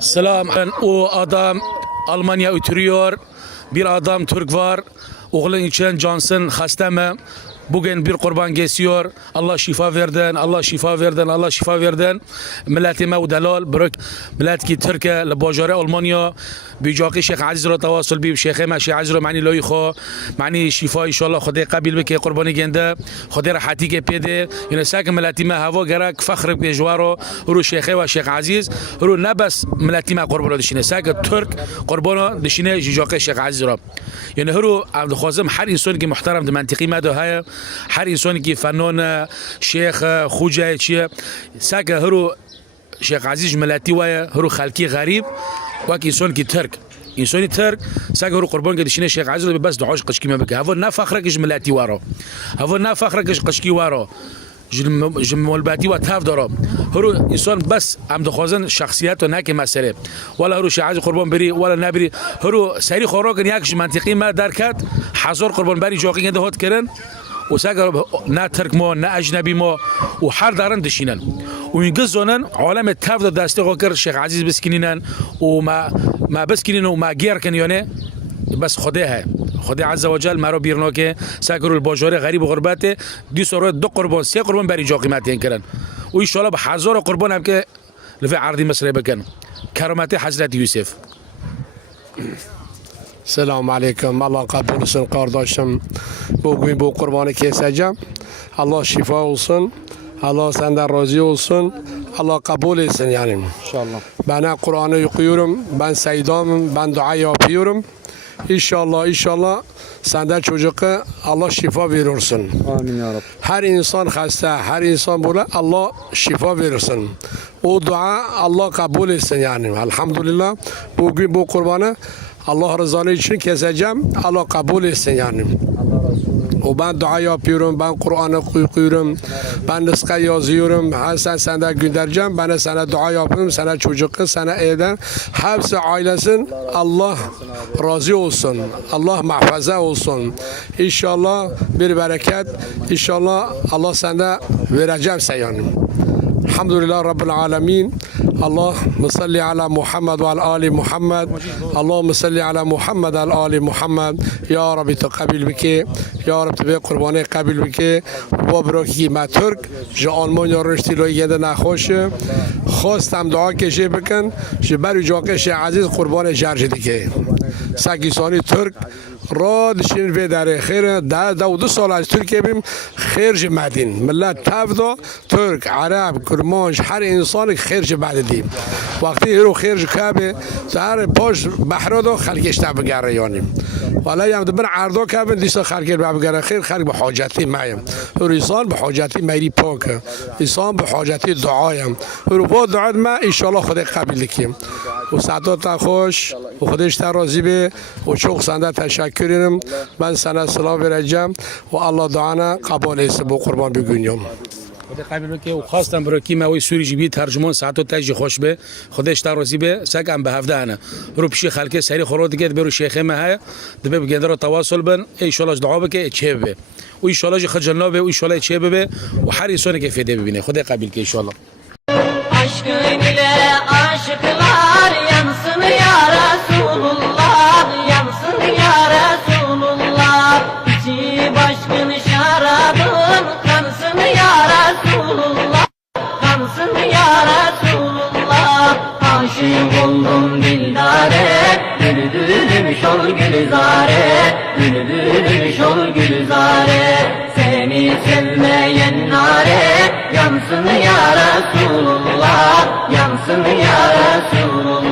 Selam. O adam Almanya oturuyor. Bir adam Türk var. Oğlun için Johnson hasta mı? Bugün bir kurban kesiyor. Allah şifa verdin, Allah şifa verdin, Allah şifa verdin. Milletime و دلال برک ملت کی ترکیه لباجاره آلمانیا بیجاقی شیخ عزیز را تواصل بی شیخ ما شیخ عزیز را معنی لای خو معنی شفا ان شاء الله خدا قبول بکه قربانی گنده خدا راحتی که پیده یعنی ساک ملتی ما هوا گرک فخر به جوارو رو شیخ و شیخ عزیز رو نه بس ملتی ما قربان دشینه ساک ترک قربان دشینه بیجاقی شیخ عزیز را یعنی هرو عبد خازم هر انسان که محترم در منطقه ما ده هر انسانی که فنان شیخ خوجه چیه ساک هرو شیخ عزیز ملتی و هرو خلکی غریب و که انسان که ترک انسانی ترک ساک هرو قربان که دشینه شیخ عزیز بس دعاش قشکی ما بکه هوا نه فخره کش ملتی وارو هوا نه فخره کش قشکی وارو جمالباتی و تاف دارم هرو انسان بس عمد خوازن شخصیت و نک مسئله ولا هرو شیخ عزیز قربان بری ولا نبری هرو سری خوراک یکش منطقی ما درکت هزار قربان بری جاقی گنده هات کردن و ساگر نه ترک ما نه اجنبی ما و هر دارن دشینن و این گزونن عالم تاف دسته قاکر شیخ عزیز بسکنینن و ما بسکنین و ما گیر کنیانه بس خدا ہے خدا عز وجل مرا بیرنا که ساگر الباجاره غریب و غربت دی سر دو قربان سه قربان بری جا قیمت این کردن و ان شاء الله به هزار قربان هم که لفی عرضی مصری بکن کرامت حضرت یوسف. سلام علیکم الله قبول olsun kardeşim. Bugün bu kurbanı keseceğim. Allah şifa olsun. Allah senden razı olsun. Allah kabul etsin yani. İnşallah. Ben Kur'an'ı okuyorum. Ben seydamım. Ben dua yapıyorum. İnşallah senden çocuğa Allah şifa verirsin. Amin ya Rabbi. Her insan hasta, her insan böyle Allah şifa verirsin. O dua Allah kabul etsin yani. Elhamdülillah. Bugün bu kurbanı Allah rızası için keseceğim. Allah kabul etsin yani. O ben dua yapıyorum, ben Kur'an'ı okuyorum, ben rızka yazıyorum. Sen de göndereceğim, ben de sana dua yapıyorum, sana çocuğu, sana evden. Hepsi ailesin, Allah razı olsun, Allah muhafaza olsun. İnşallah bir bereket, inşallah Allah sana vereceğim yani. Elhamdülillah Rabbil Alemin. Allahümme salli ala Muhammed ve ali Muhammed. Allahümme salli ala Muhammed ve ali Muhammed. Ya Rabbi taqabil bike. Ya Rabbi be kurbanı qabil bike. و برای ما ترک جو آلمانیا رشتی لای گنده نخواشه خواستم دعا کشه بکن جو برای جاکش عزیز قربان جرج دیگه سگیسانی ترک را دشین و در خیر دو سال از ترکیه بیم خیرج مدین ملت تفدا ترک عرب کرمانش هر انسان خیرج بعد دیم وقتی رو خیرج کبه در پاش بحرادا خلقش تبگره یانیم ولی هم دبن عرضا کبن دیسا خلقش بگره خیر خلق به حاجتی مایم انسان به حاجتی میری پاکه انسان به حاجتی دعایم رو با دعات ما انشالله خدا قبول کنیم و سعادت خوش و خودش راضی به و çok senden teşekkür ederim ben sana selam vereceğim و الله دعانا قبول است bu قربان بگویم خدا قبول که و خواستم برای کی ما سوری جبی ترجمان ساعت و تاج خوش به خودش راضی به سگم به هفته انا رو پیش خلک سری خورد کرد برو شیخ ما های دبه بگندر رو تواصل بن ان شاء الله دعا بکه چه به و ان شاء الله خد جنابه و ان شاء الله چه به و هر انسانی که فیده ببینه خدا قبول که ان شاء الله aşkın ile aşıklar yansın ya Resulullah yansın ya Resulullah içi başkın şarabın kansın ya Resulullah kansın ya Resulullah aşık oldum dildare düldülmüş ol gülzare düldülmüş ol gülzare seni sevmeyen nare yansın ya Resulullah yansın ya Resulullah